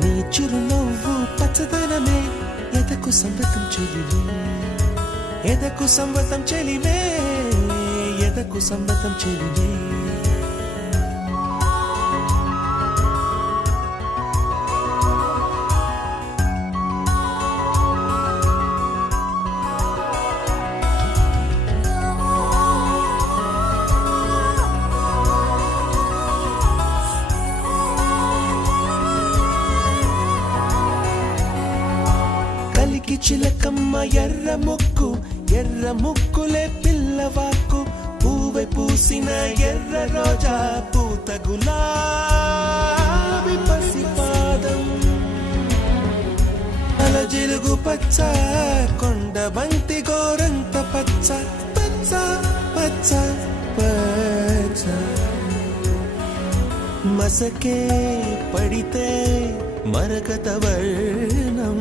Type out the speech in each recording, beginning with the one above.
నీ చిరునవ్వు పచ్చదనమే ఎదకు సంవతం చెలిమే ఎదకు సంవతం చెలిమే ఎదకు సంవతం చెలిమే చిలకమ్మ ఎర్ర ముక్కులే పిల్లవాకు పూవె పూసిన ఎర్ర రోజా పూత గులాబీ పసిపాదం అలజిలుగు పచ్చ కొండ బంతి గోరంత పచ్చ పచ్చ పచ్చ పచ్చ మసకే పడితే మరకత వర్ణం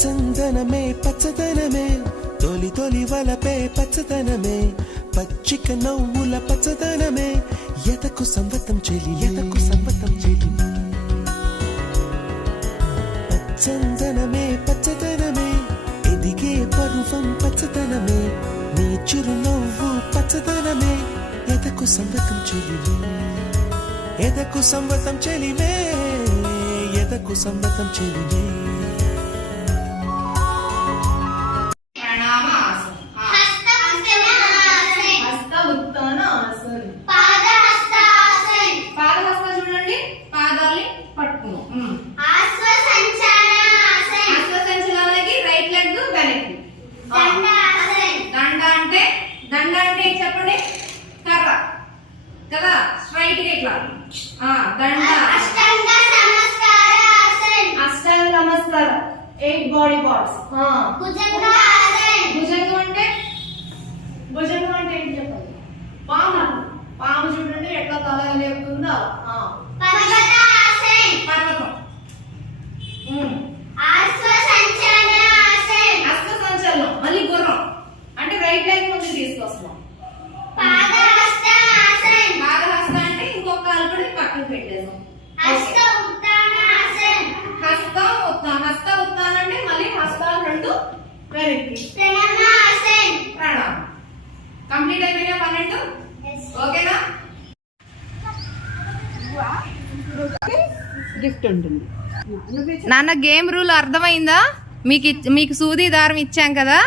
చందనమే పచ్చదనమే తొలి తొలి వలపే పచ్చదనమే పచ్చిక నవ్వుల పచ్చదనమే ఎదకు సంవతం చెలి ఎదకు సంవతం చెలి చందనమే పచ్చదనమే ఎదిగే పరువం పచ్చదనమే నీ చిరునవ్వు పచ్చదనమే ఎదకు సంవతం చెలిమే ఎదకు సంవతం చెలిమే ఎదకు సంవతం చెలిమే కదా స్ట్రైట్ గా ఇట్లా దండ అష్టాంగ నమస్కారం 8 బాడీ పార్ట్స్ భుజంగం అంటే ఏంటి చెప్పండి పాము చూడండి ఎట్లా తల లేపుతుందో పర్వతం అశ్వ సంచలనం మళ్ళీ గుర్రం అంటే రైట్ లెగ్ ముందు తీసుకొస్తున్నాం పాదహస్త అంటే ఇంకొక కాలు కూడా పక్కన పెట్టేసాం హస్త ఉత్తాన అంటే మళ్ళీ హస్తాలు రెండు వెనక్కి ప్రణామం కంప్లీట్ అయిపోయినా 12 ఓకేనా గిఫ్ట్ ఉంటుంది నాన్న గేమ్ రూల్ అర్థమైందా మీకు సూది దారం ఇచ్చాం కదా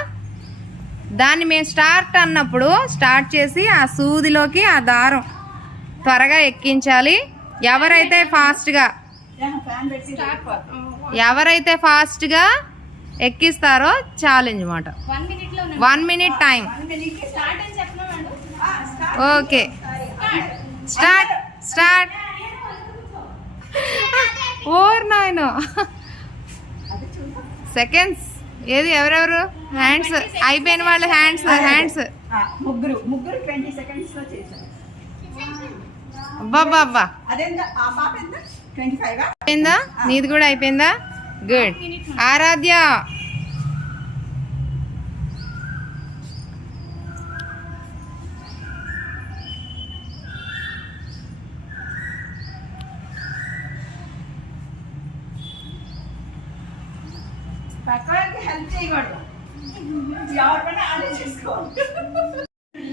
దాన్ని మేము స్టార్ట్ అన్నప్పుడు స్టార్ట్ చేసి ఆ సూదిలోకి ఆ దారం త్వరగా ఎక్కించాలి ఎవరైతే ఫాస్ట్గా ఎక్కిస్తారో ఛాలెంజ్ మాట 1 minute time okay start or నాయనో సెకండ్స్ ఏది ఎవరెవరు హ్యాండ్స్ అయిపోయిన వాళ్ళు హ్యాండ్స్ ముగ్గురు 20 సెకండ్స్ లో చేశారు అబ్బా అయిపోయిందా నీది కూడా అయిపోయిందా గుడ్ ఆరాధ్య హెల్ప్ చేయకూడదు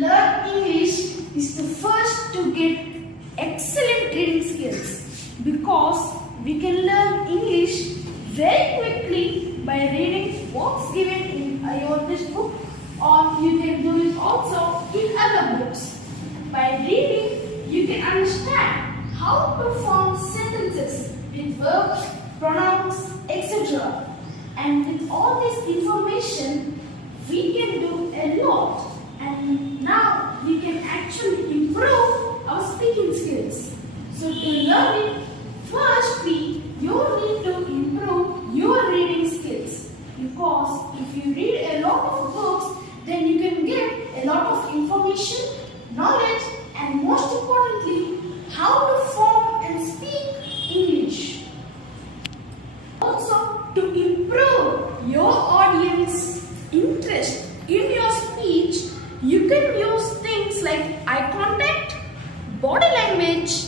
Learn English is the first to get excellent reading skills because we can learn English very quickly by reading what's given in your textbook, or you can do it also in other books. By reading, you can understand how to form sentences with verbs, pronouns, etc. And with all this information, we can do a lot. And now we can actually improve our speaking skills. So to learn it, firstly, you need to improve your reading skills. Because if you read a lot of books, then you can get a lot of information information, knowledge, and most importantly, how to form and speak English. Also, to improve your audience interest in your speech, you can use things like eye contact, body language,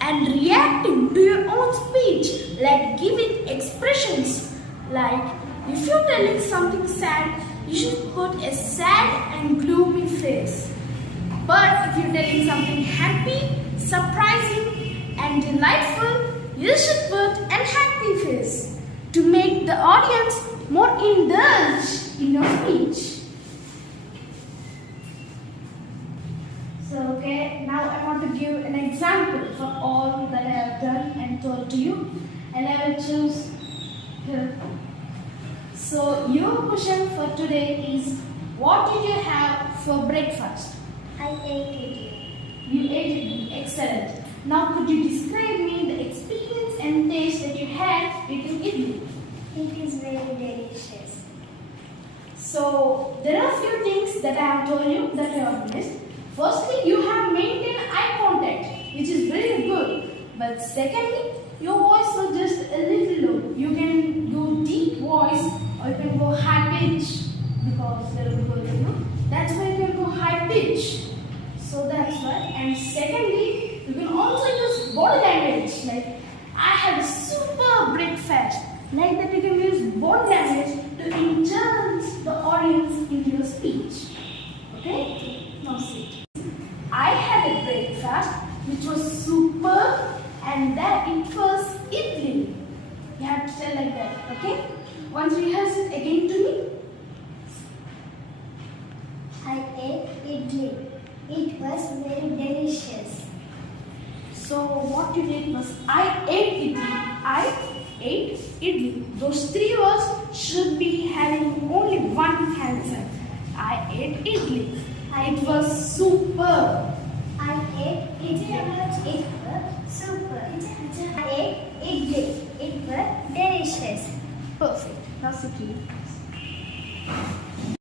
and reacting to your own speech, like giving expressions. Like if you're telling something sad, you should put a sad and gloomy face. But if you're telling something happy, surprising, and delightful, you should put an happy face to make the audience more indulged in your speech. So, okay, now I want to give an example for all that I have done and told to you, and I will choose here. So, your question for today is, what did you have for breakfast? I ate it. You ate it. Excellent. Now, could you describe me the experience and taste that you had eating idli? It is very delicious. So, there are a few things that I have told you that you have missed. Firstly, you have maintained eye contact, which is very good. But secondly, your voice was just a little low. You can go deep voice or you can go high pitch because there will go, that's why you can go high pitch. So that's why. And secondly, you can also use body language. Like, I had a super breakfast. Like that, you can use body language to indulge the audience in your speech. Okay? Now see. I had a breakfast which was super, and that it was idli. You have to tell like that, okay? Once rehearse it again to me. I ate idli. It was very delicious. So what you did was, I ate idli. I ate idli. Those three words should be having only one answer. I ate idli. It was super. I ate idli. It was super. I ate idli. It was delicious. Perfect. Now sit here.